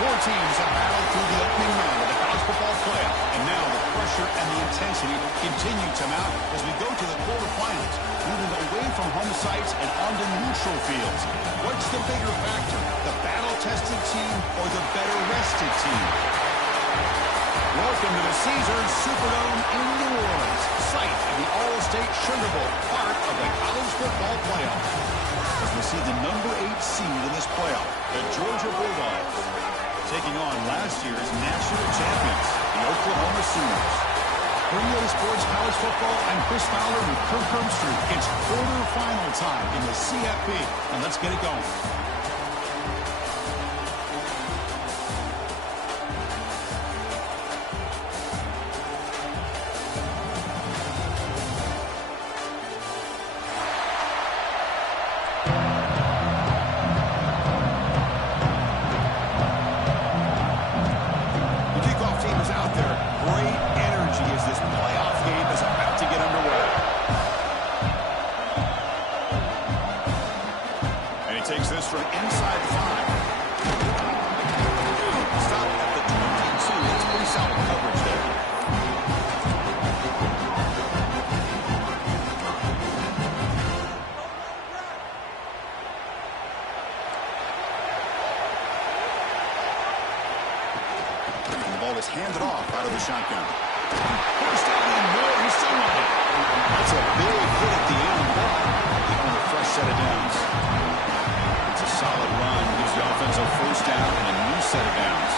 Four teams have battled through the opening round of the college football playoff, and now the pressure and the intensity continue to mount as we go to the quarterfinals, moving away from home sites and onto neutral fields. What's the bigger factor, the battle-tested team or the better-rested team? Welcome to the Caesars Superdome in New Orleans, site of the All-State Sugar Bowl, part of the college football playoff. As we see the number 8 seed in this playoff, the Georgia Bulldogs, taking on last year's national champions, the Oklahoma Sooners. For EA Sports College Football, I'm Chris Fowler with Kirk Herbstreit. It's quarterfinal time in the CFP, and let's get it going. From inside 5. Stop at the 22. It's pretty solid coverage there. And the ball is handed off out of the shotgun. First down and more. He's still on it. That's a big hit at the end, but he on a fresh set of downs. Solid run, gives the offense a first down and a new set of downs.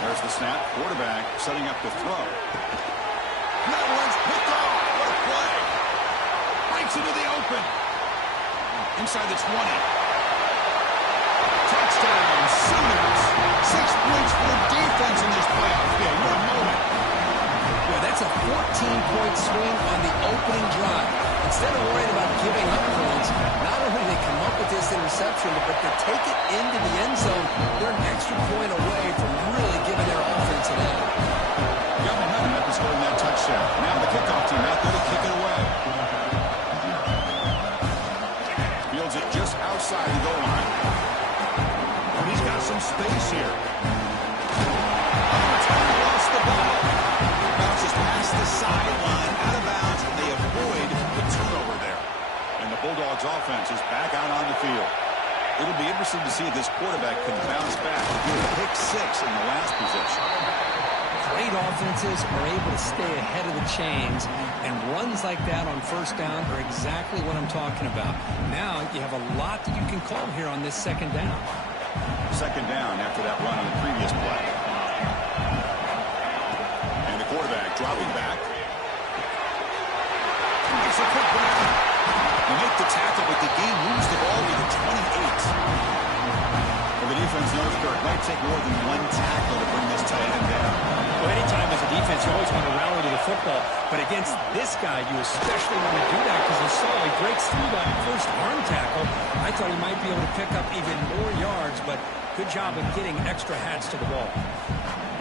There's the snap. Quarterback setting up the throw. That one's picked off. What a play. Breaks into the open. Inside the 20. Touchdown, Sooners. 6 points for the defense in this playoff game. What a moment. Boy, that's a 14-point swing on the opening drive. Instead of worrying about giving up points, not only do they come up with this interception, but they take it into the end zone. They're an extra point away from really giving their offense an edge. Got behind up and scoring that touchdown. Now the kickoff team out there to kick it away. Fields it just outside the goal line. And he's got some space here. Lost the ball. Bounces past the sideline, out of bounds, and they avoid the turnover there. And the Bulldogs offense is back out on the field. It'll be interesting to see if this quarterback can bounce back and do a pick 6 in the last possession. Great offenses are able to stay ahead of the chains, and runs like that on first down are exactly what I'm talking about. Now you have a lot that you can call here on this second down. Second down after that run on the previous play. And the quarterback dropping back. Makes a quick break. They make the tackle, but the game moves the ball to the 28. Well, the defense knows Kirk might take more than one tackle to bring this tight end down. Well, anytime as a defense, you always want to rally to the football. But against this guy, you especially want to do that because you saw he breaks through that first arm tackle. I thought he might be able to pick up even more yards, but good job of getting extra hats to the ball.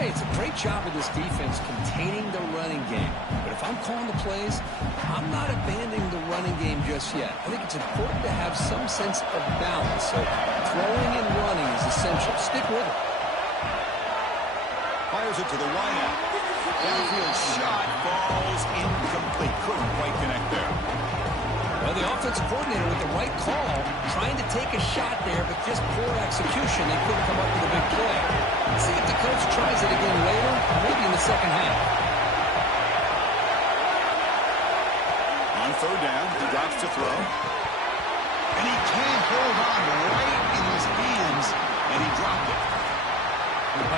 Hey, it's a great job of this defense containing the running game. But if I'm calling the plays, I'm not abandoning the running game just yet. I think it's important to have some sense of balance. So throwing and running is essential. Stick with it. Fires it to the wideout. Downfield shot falls incomplete. Couldn't quite connect there. Well, the offensive coordinator with the right call, trying to take a shot there, but just poor execution. They couldn't come up with a big play. Let's see if the coach tries it again later, maybe in the second half. On third down, he drops to throw. And he can't hold on right in his hands, and he dropped it.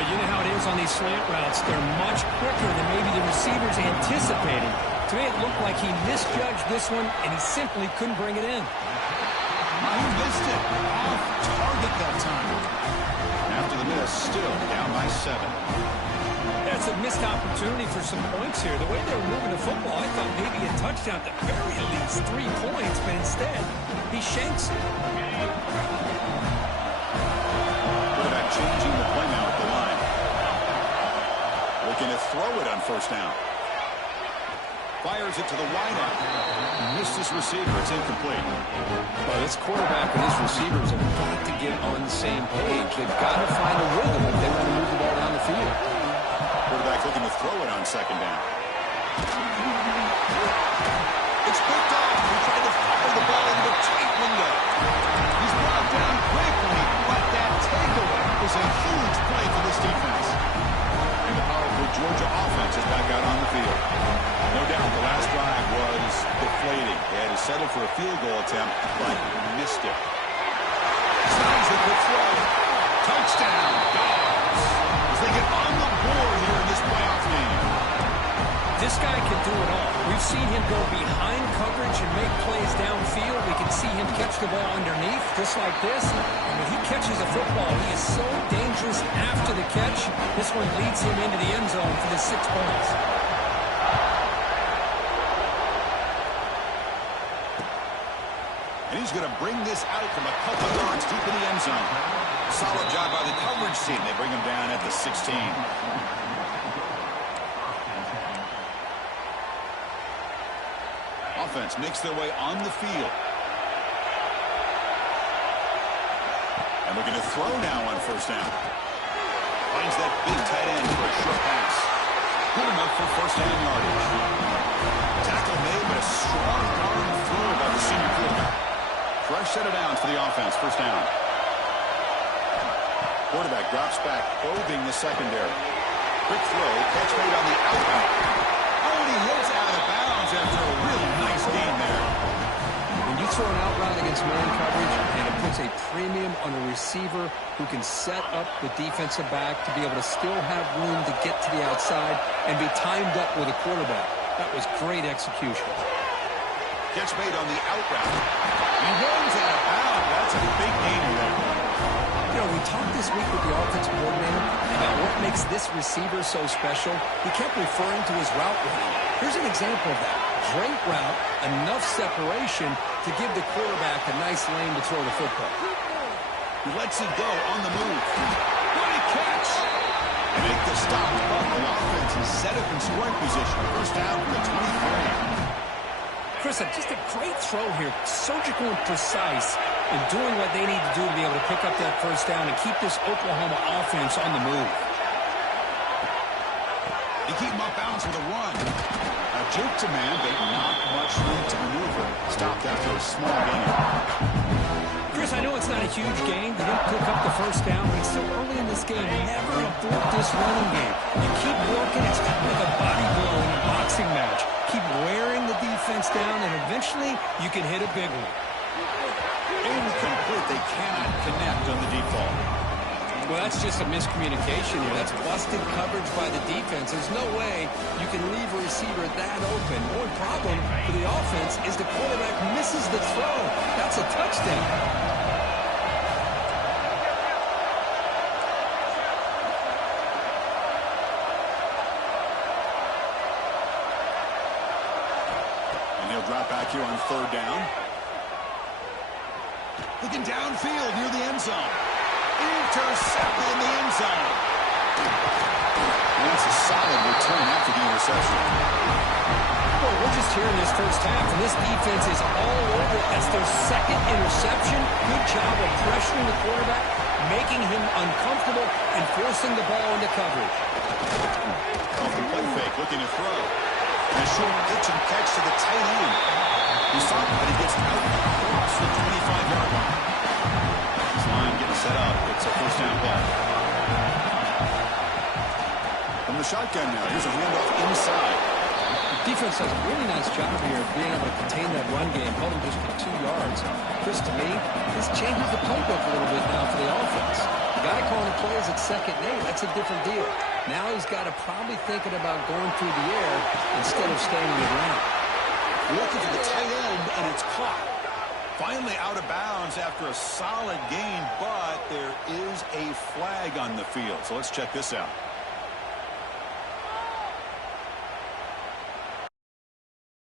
You know how it is on these slant routes. They're much quicker than maybe the receivers anticipated. To To me, it looked like he misjudged this one, and he simply couldn't bring it in. He missed it. Off target that time. After the miss, still down by 7. That's a missed opportunity for some points here. The way they were moving the football, I thought maybe a touchdown, at the very least 3 points, but instead, he shanks it. Quarterback changing the play now at the line. Looking to throw it on first down. Fires it to the wideout. Missed his receiver. It's incomplete. Well, this quarterback and his receivers have got to get on the same page. They've got to find a rhythm if they want to move the ball down the field. Quarterback looking to throw it on second down. It's picked off. He tried to fire the ball into a tight window. He's brought down quickly, but that takeaway is a huge play for this defense. And the powerful Georgia offense is back out on the field. No doubt the last drive was deflating. They had to settle for a field goal attempt, but missed it. Sounds like the throw. Touchdown, Dogs. As they get on the board here in this playoff game. This guy can do it all. We've seen him go behind coverage and make plays downfield. We can see him catch the ball underneath, just like this. And when he catches a football, he is so dangerous after the catch. This one leads him into the end zone for the 6 points. And he's going to bring this out from a couple yards deep in the end zone. Solid job by the coverage team. They bring him down at the 16. Offense makes their way on the field. And looking to throw now on first down. Finds that big tight end for a short pass. Good enough for first down yardage. Tackle made, but a strong arm throw by the senior quarterback. Fresh set of downs for the offense. First down. Quarterback drops back, probing the secondary. Quick throw, catch made on the outside. Oh, and he hits out of bounds after a really nice gain there. When you throw an out route against man coverage, and it puts a premium on a receiver who can set up the defensive back to be able to still have room to get to the outside and be timed up with a quarterback. That was great execution. Catch made on the out route. He runs out of bounds. That's a big gainer there. You know, we talked this week with the offensive coordinator about what makes this receiver so special. He kept referring to his route running. Here's an example of that. Great route, enough separation to give the quarterback a nice lane to throw the football. He lets it go on the move. What a catch! They make the stop, but the offense is set up in scoring position. First down from the 23. Chris, just a great throw here. Surgical and precise in doing what they need to do to be able to pick up that first down and keep this Oklahoma offense on the move. They keep him up bounds with a run. A juke to man, but not much room to maneuver. Stopped after a small gain. Chris, I know it's not a huge gain. They didn't pick up the first down, but it's still early in this game. Never abort this running game. You keep working. It's kind of like a body blow in a boxing match. Keep wearing the defense down, and eventually you can hit a big one. Incomplete. They cannot connect on the default. Well, that's just a miscommunication here. That's busted coverage by the defense. There's no way you can leave a receiver that open. One problem for the offense is the quarterback misses the throw. That's a touchdown. Drop back here on third down. Looking downfield near the end zone. Intercepted in the end zone. And that's a solid return after the interception. Well, we're just here in this first half, and this defense is all over. That's their second interception. Good job of pressuring the quarterback, making him uncomfortable, and forcing the ball into coverage. Off the play fake, looking to throw. And a short pitch and catch to the tight end. He saw it, but he gets out across the 25-yard line. This line getting set up. It's a first down play. From the shotgun now, here's a handoff inside. The defense does a really nice job here of being able to contain that run game, hold him just for 2 yards. Chris, to me, this changes the playbook a little bit now for the offense. You got to call the plays at 2nd and 8. That's a different deal. Now he's got to probably thinking about going through the air instead of staying on the ground. looking for the tight end, and it's caught. Finally out of bounds after a solid gain, but there is a flag on the field. So let's check this out.